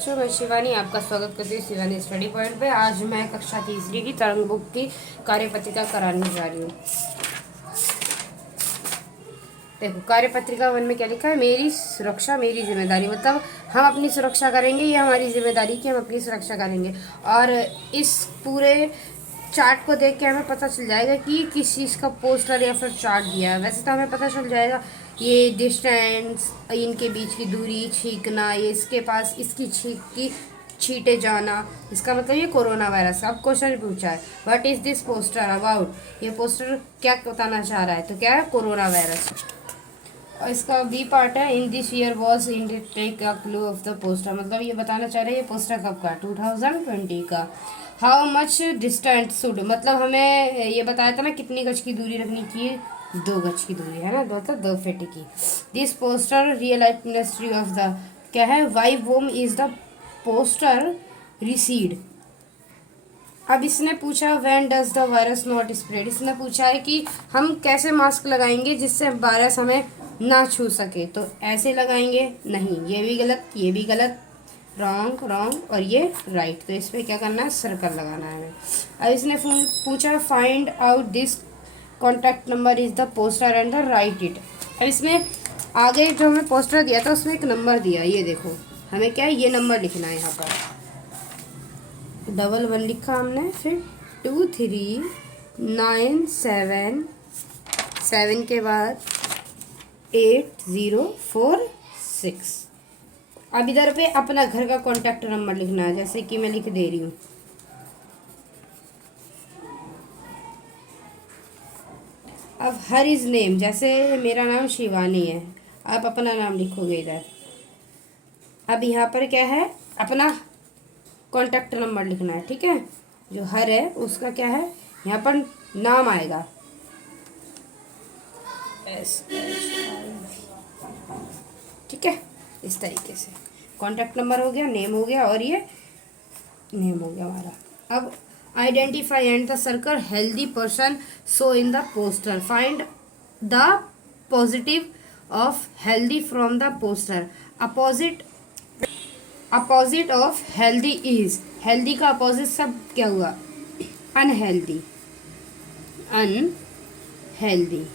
बच्चों, मैं शिवानी आपका स्वागत करती हूँ शिवानी स्टडी पॉइंट पे। आज मैं कक्षा तीसरी की तरंग बुक की कार्यपत्रिका कराने जा रही हूँ। देखो, कार्यपत्रिका 1 में क्या लिखा है, मेरी सुरक्षा मेरी जिम्मेदारी। मतलब हम अपनी सुरक्षा करेंगे, ये हमारी जिम्मेदारी कि हम अपनी सुरक्षा करेंगे। और इस पूरे चार्ट को देख के हमें पता चल जाएगा कि किस चीज़ का पोस्टर या फिर चार्ट दिया है। वैसे तो हमें पता चल जाएगा ये डिस्टेंस, इनके बीच की दूरी, छींकना, ये इसके पास इसकी छींक की छींटे जाना, इसका मतलब ये कोरोना वायरस। अब क्वेश्चन पूछा है, what is this poster about. ये पोस्टर क्या बताना चाह रहा है, तो क्या है, कोरोना वायरस। और इसका बी पार्ट है, in this year was in take a clue of the poster. मतलब ये बताना चाह रहे हैं ये पोस्टर कब का, 2020 का। हाउ मच डिस्टेंट शुड, मतलब हमें ये बताया था ना कितनी गज की दूरी रखनी चाहिए, 2 गज की दूरी है ना, मतलब 2 फीट की। This poster real life ministry of the, क्या है, why whom is the poster received. अब इसने पूछा when does the virus not spread. इसने पूछा है कि हम कैसे मास्क लगाएंगे जिससे वायरस हमें ना छू सके। तो ऐसे लगाएंगे, नहीं, ये भी गलत, ये भी गलत, रॉन्ग रॉन्ग और ये राइट। तो इस पर क्या करना है, सर्कल लगाना है हमें। अब इसने पूछा find out this contact number is the poster and the right it. अब इसमें आगे जो हमें पोस्टर दिया था उसमें एक नंबर दिया, ये देखो, हमें क्या है, ये नंबर लिखना है यहाँ पर। 11 लिखा हमने, फिर 2397, 7 के बाद 8046। अब इधर पे अपना घर का कॉन्टैक्ट नंबर लिखना है, जैसे कि मैं लिख दे रही हूँ। अब हर इज नेम, जैसे मेरा नाम शिवानी है, आप अपना नाम लिखोगे इधर। अब यहाँ पर क्या है, अपना कॉन्टैक्ट नंबर लिखना है, ठीक है। जो हर है उसका क्या है, यहाँ पर नाम आएगा, ठीक है। इस तरीके से कॉन्टैक्ट नंबर हो गया, नेम हो गया, और ये नेम हो गया हमारा। अब identify and the circle healthy person so in the poster, find the positive of healthy from the poster. Opposite of healthy is, healthy का अपोजिट सब क्या हुआ, अनहेल्दी, अनहेल्दी।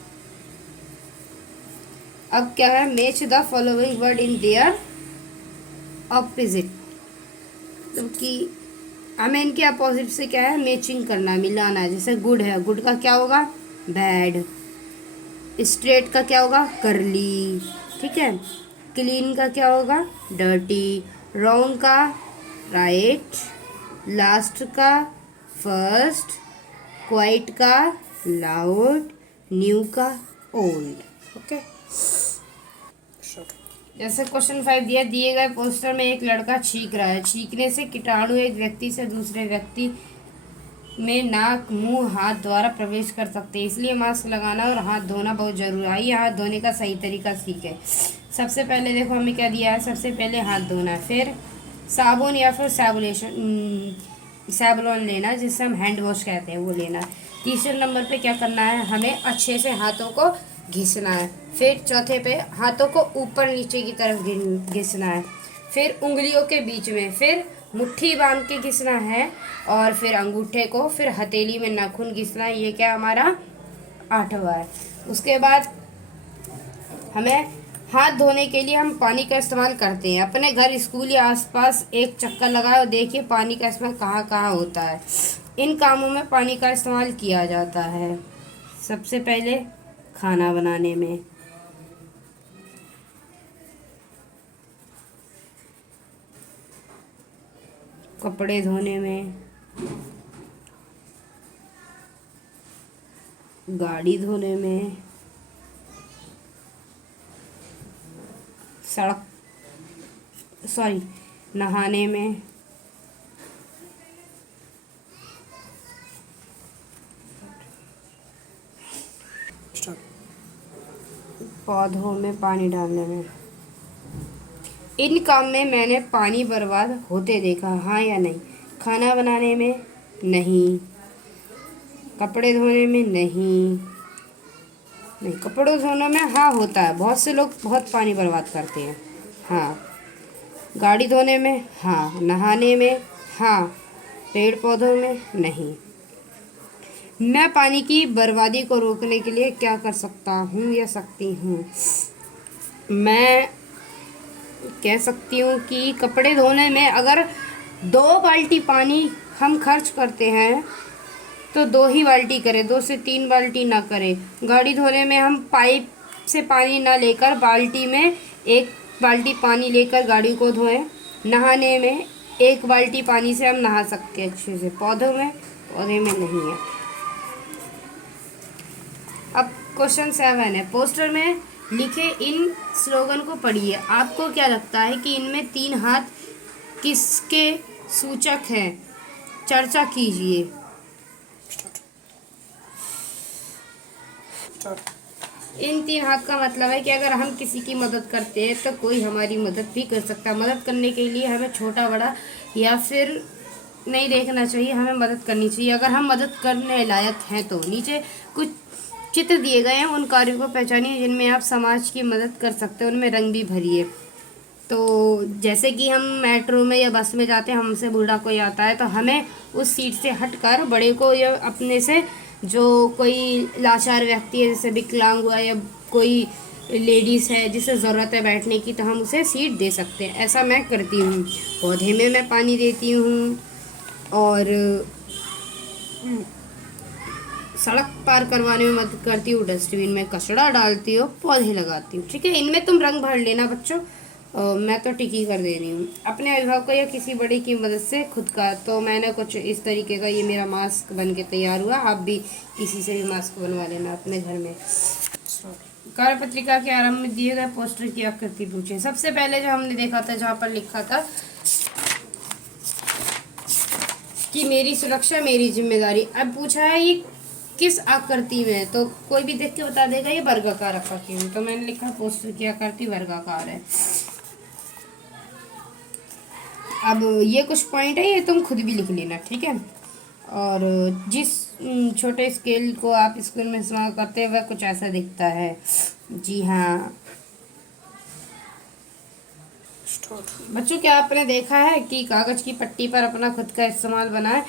अब क्या है, match the following word in their opposite, क्योंकि हमें इनके अपोजिट से क्या है, मैचिंग करना है, मिलाना है। जैसे गुड है, गुड का क्या होगा, बैड। स्ट्रेट का क्या होगा, करली, ठीक है। क्लीन का क्या होगा, डर्टी। रॉन्ग का राइट। लास्ट का फर्स्ट। क्वाइट का लाउड। न्यू का ओल्ड, ओके। जैसे क्वेश्चन 5 दिया, दिए गए पोस्टर में एक लड़का छींक रहा है। छींकने से कीटाणु एक व्यक्ति से दूसरे व्यक्ति में नाक, मुंह, हाथ द्वारा प्रवेश कर सकते हैं, इसलिए मास्क लगाना और हाथ धोना बहुत जरूरी है। आइए हाथ धोने का सही तरीका सीखें। सबसे पहले देखो हमें क्या दिया है, सबसे पहले हाथ धोना है, फिर साबुन या फिर सैवलॉन लेना, जिससे हम हैंड वॉश कहते हैं, वो लेना। तीसरे नंबर पे क्या करना है, हमें अच्छे से हाथों को घिसना है। फिर चौथे पे हाथों को ऊपर नीचे की तरफ घिसना है, फिर उंगलियों के बीच में, फिर मुट्ठी बांध के घिसना है, और फिर अंगूठे को, फिर हथेली में नाखून घिसना है। ये क्या हमारा 8वां है। उसके बाद हमें हाथ धोने के लिए हम पानी का इस्तेमाल करते हैं। अपने घर, स्कूल या आसपास एक चक्कर लगाए और देखिए पानी का इस्तेमाल कहाँ कहाँ होता है। इन कामों में पानी का इस्तेमाल किया जाता है। सबसे पहले खाना बनाने में, कपड़े धोने में, गाड़ी धोने में, नहाने में, पौधों में पानी डालने में। इन काम में मैंने पानी बर्बाद होते देखा, हाँ या नहीं। खाना बनाने में नहीं, कपड़े धोने में नहीं, कपड़ों धोने में हाँ होता है, बहुत से लोग बहुत पानी बर्बाद करते हैं, हाँ। गाड़ी धोने में हाँ, नहाने में हाँ, पेड़ पौधों में नहीं। मैं पानी की बर्बादी को रोकने के लिए क्या कर सकता हूँ या सकती हूँ? मैं कह सकती हूँ कि कपड़े धोने में अगर 2 बाल्टी पानी हम खर्च करते हैं तो 2 ही बाल्टी करें, 2 से 3 बाल्टी ना करें। गाड़ी धोने में हम पाइप से पानी ना लेकर बाल्टी में 1 बाल्टी पानी लेकर गाड़ी को धोएं। नहाने में 1 बाल्टी पानी से हम नहा सकते हैं अच्छे से। पौधे में नहीं है। अब क्वेश्चन 7 है, पोस्टर में लिखे इन स्लोगन को पढ़िए। आपको क्या लगता है कि इनमें 3 हाथ किसके सूचक हैं? चर्चा कीजिए। इन 3 हाथ का मतलब है कि अगर हम किसी की मदद करते हैं तो कोई हमारी मदद भी कर सकता है। मदद करने के लिए हमें छोटा बड़ा या फिर नहीं देखना चाहिए, हमें मदद करनी चाहिए। अगर हम मदद करने लायक हैं तो नीचे कुछ चित्र दिए गए हैं, उन कार्यों को पहचानिए जिनमें आप समाज की मदद कर सकते हैं, उनमें रंग भी भरिए। तो जैसे कि हम मेट्रो में या बस में जाते हैं, हमसे बूढ़ा कोई आता है तो हमें उस सीट से हटकर बड़े को या अपने से जो कोई लाचार व्यक्ति है, जैसे विकलांग हुआ या कोई लेडीज़ है जिसे ज़रूरत है बैठने की, तो हम उसे सीट दे सकते हैं। ऐसा मैं करती हूँ। पौधे में मैं पानी देती हूँ और सड़क पार करवाने में मदद करती हूँ, डस्टबिन में कचरा डालती हूँ, पौधे लगाती हूँ। ठीक है, इनमें तुम रंग भर लेना बच्चों। मैं तो टिक ही कर दे रही हूँ। अपने अभिभावक या किसी बड़े की मदद से खुद का, तो मैंने कुछ इस तरीके का ये मेरा मास्क बन के तैयार हुआ। आप भी किसी से भी मास्क बनवा लेना अपने घर में। कार्यपत्रिका के आरंभ में दिए गए पोस्टर की आकृति पूछे। सबसे पहले जो हमने देखा था, जहाँ पर लिखा था कि मेरी सुरक्षा मेरी जिम्मेदारी। अब पूछा है ये किस आकृति में है, तो कोई भी देख के बता देगा ये वर्गाकार आकृति में। तो मैंने लिखा पोस्टर की आकृति वर्गाकार है। अब ये कुछ पॉइंट है, ये तुम खुद भी लिख लेना, ठीक है। और जिस छोटे स्केल को आप स्कूल में इस्तेमाल करते हैं वह कुछ ऐसा दिखता है। जी हाँ बच्चों, क्या आपने देखा है कि कागज की पट्टी पर अपना खुद का इस्तेमाल बनाए,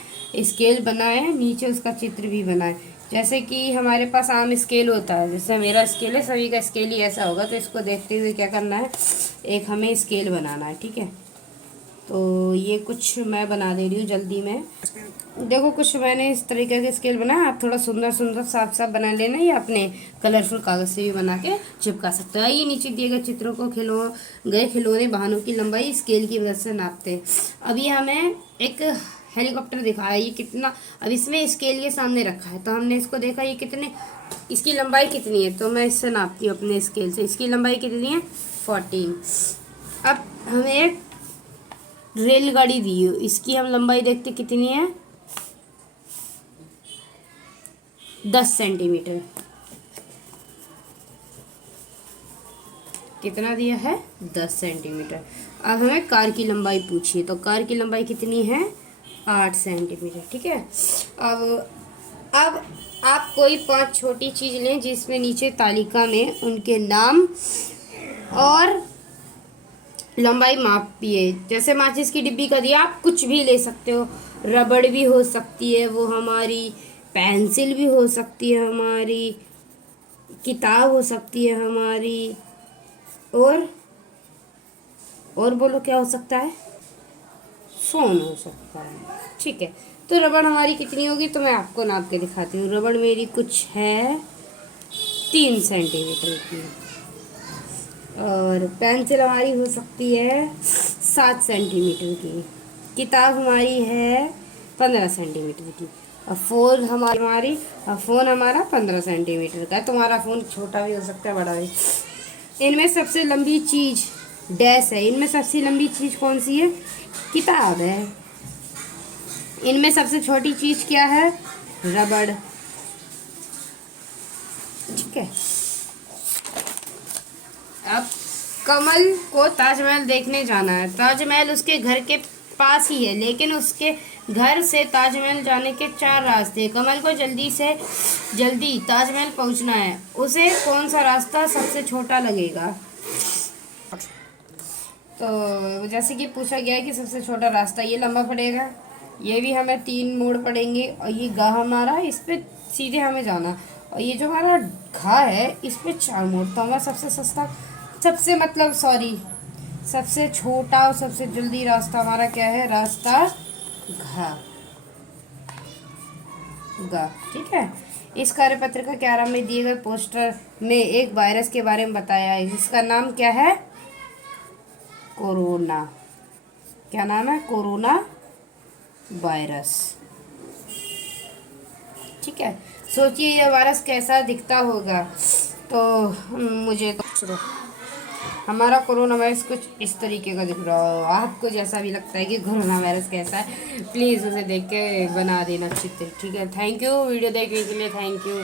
स्केल बनाए, नीचे उसका चित्र भी बनाए। जैसे कि हमारे पास आम स्केल होता है, जैसे मेरा स्केल है, सभी का स्केल ही ऐसा होगा। तो इसको देखते हुए क्या करना है, एक हमें स्केल बनाना है, ठीक है। तो ये कुछ मैं बना दे रही हूँ जल्दी में। देखो कुछ मैंने इस तरीके के स्केल बनाया। आप थोड़ा सुंदर सुंदर साफ साफ बना लेना, या अपने कलरफुल कागज से भी बना के चिपका सकते हो। ये नीचे दिए गए चित्रों को खिलौने वाहनों की लंबाई स्केल की मदद से नापते हैं। अभी हमें एक हेलीकॉप्टर दिखाया, ये कितना, अब इसमें स्केल के सामने रखा है तो हमने इसको देखा ये कितने, इसकी लंबाई कितनी है, तो मैं इससे नापती हूँ अपने स्केल से। इसकी लंबाई कितनी है, 14। अब हमें एक रेलगाड़ी दी हो, इसकी हम लंबाई देखते कितनी है, 10 सेंटीमीटर। कितना दिया है, 10 सेंटीमीटर। अब हमें कार की लंबाई पूछिए, तो कार की लंबाई कितनी है, 8 सेंटीमीटर, ठीक है। अब आप कोई 5 छोटी चीज़ लें जिसमें नीचे तालिका में उनके नाम और लंबाई मापिए। जैसे माचिस की डिब्बी का दिया, आप कुछ भी ले सकते हो। रबड़ भी हो सकती है वो हमारी, पेंसिल भी हो सकती है हमारी, किताब हो सकती है हमारी, और बोलो क्या हो सकता है, फ़ोन हो सकता है, ठीक है। तो रबड़ हमारी कितनी होगी, तो मैं आपको नाप के दिखाती हूँ। रबड़ मेरी कुछ है 3 सेंटीमीटर की, और पेंसिल हमारी हो सकती है 7 सेंटीमीटर की, किताब हमारी है 15 सेंटीमीटर की, और फ़ोन हमारा 15 सेंटीमीटर का है। तुम्हारा फ़ोन छोटा भी हो सकता है, बड़ा भी। इनमें सबसे लंबी चीज़ डैश है, इनमें सबसे लंबी चीज़ कौन सी है, किताब है। इनमें सबसे छोटी चीज़ क्या है, रबड़, ठीक है। अब कमल को ताजमहल देखने जाना है। ताजमहल उसके घर के पास ही है, लेकिन उसके घर से ताजमहल जाने के 4 रास्ते। कमल को जल्दी ताजमहल पहुंचना है, उसे कौन सा रास्ता सबसे छोटा लगेगा। तो जैसे कि पूछा गया है कि सबसे छोटा रास्ता ये लंबा पड़ेगा, ये भी हमें 3 मोड़ पड़ेंगे, और ये गा हमारा इस पे सीधे हमें जाना, और ये जो हमारा घा है इस पे 4 मोड़। तो हमारा सबसे सस्ता, सबसे मतलब सॉरी सबसे छोटा और सबसे जल्दी रास्ता हमारा क्या है, रास्ता घा गा। ठीक है। इस कार्यपत्र का के आरंभ में दिए गए पोस्टर में एक वायरस के बारे में बताया है जिसका नाम क्या है, कोरोना। क्या नाम है, कोरोना वायरस। ठीक है। सोचिए यह वायरस कैसा दिखता होगा। तो मुझे तो हमारा कोरोना वायरस कुछ इस तरीके का दिख रहा हो। आपको जैसा भी लगता है कि कोरोना वायरस कैसा है, प्लीज़ उसे देख के बना देना चित्र। ठीक है। थैंक यू वीडियो देखने के लिए, थैंक यू।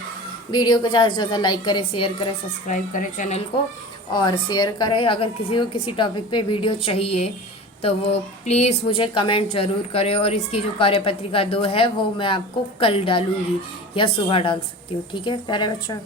वीडियो को ज़्यादा से ज़्यादा लाइक करें, शेयर करें, सब्सक्राइब करें चैनल को और शेयर करें। अगर किसी को किसी टॉपिक पे वीडियो चाहिए तो वो प्लीज़ मुझे कमेंट ज़रूर करें। और इसकी जो कार्यपत्रिका 2 है वो मैं आपको कल डालूँगी या सुबह डाल सकती हूँ। ठीक है प्यारे बच्चों।